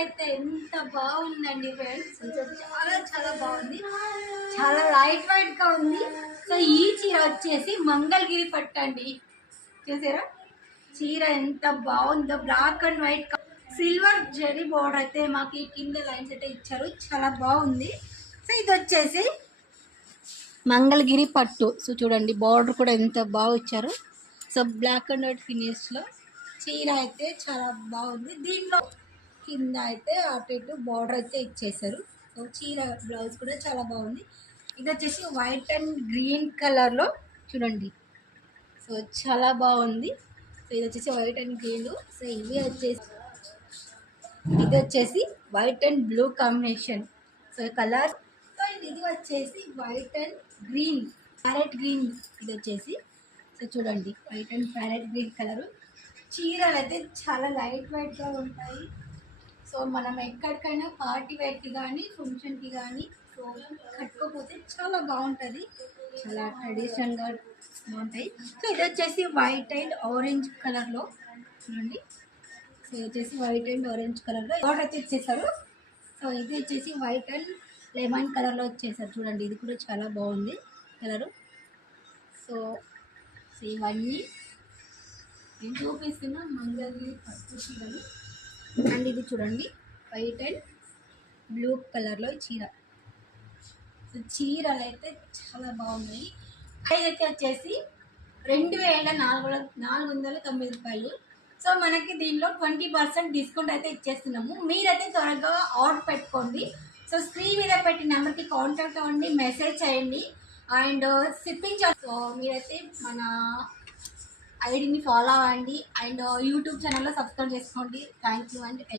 అయితే ఎంత బాగుందండి ఫ్రెండ్స్, చాలా చాలా బాగుంది, చాలా లైట్ వైట్ గా ఉంది. సో ఈ చీర వచ్చేసి మంగళగిరి పట్టండి. చూసారా చీర ఎంత బాగుందో, black and white silver zari border అయితే మాకు కింద లైన్స్ అయితే ఇచ్చారు, చాలా బాగుంది. సో ఇది వచ్చేసి మంగళగిరి పట్టు. సో చూడండి బార్డర్ కూడా ఎంత బాగా ఇచ్చారు. సో బ్లాక్ అండ్ వైట్ ఫినిష్లో చీర అయితే చాలా బాగుంది. దీంట్లో కింద అయితే అటు ఇటు బార్డర్ అయితే ఇచ్చేసారు. సో చీర బ్లౌజ్ కూడా చాలా బాగుంది. ఇది వచ్చేసి వైట్ అండ్ గ్రీన్ కలర్లో చూడండి, సో చాలా బాగుంది. సో ఇది వచ్చేసి వైట్ అండ్ గ్రీన్. సో ఇది వచ్చేసి white and blue combination. So colour. So ఇది వచ్చేసి white and green, parrot green. ఇది వచ్చేసి సో చూడండి white and parrot green colour. చీరలు అయితే చాలా లైట్ వెయిట్గా ఉంటాయి. సో మనం ఎక్కడికైనా పార్టీ వేర్కి కానీ ఫంక్షన్కి కానీ సో కట్టుకోకపోతే చాలా బాగుంటుంది, చాలా ట్రెడిషనల్గా బాగుంటాయి. సో ఇది వచ్చేసి వైట్ అండ్ ఆరెంజ్ కలర్లో చూడండి. సో ఇది వచ్చేసి వైట్ అండ్ ఆరెంజ్ కలర్లో బార్డర్ అయితే ఇచ్చేసారు. సో ఇది వచ్చేసి వైట్ అండ్ లెమన్ కలర్లో వచ్చేసారు చూడండి. ఇది కూడా చాలా బాగుంది కలరు. సో ఇవన్నీ నేను చూపిస్తున్న మంగళగిరి పట్టు చీరలు. అండ్ ఇది చూడండి వైట్ అండ్ బ్లూ కలర్లో చీర. సో చీరలు అయితే చాలా బాగున్నాయి. అయితే వచ్చేసి 2490 రూపాయలు. సో మనకి దీనిలో 20% డిస్కౌంట్ అయితే ఇచ్చేస్తున్నాము. మీరైతే త్వరగా ఆర్డర్ పెట్టుకోండి. సో స్క్రీన్ మీద పెట్టిన నెంబర్కి కాంటాక్ట్ అవ్వండి, మెసేజ్ చేయండి. And shipping charge. సో మీరైతే మన ఐడిని ఫాలో అవ్వండి అండ్ యూట్యూబ్ ఛానల్లో సబ్స్క్రైబ్ చేసుకోండి. Thank you and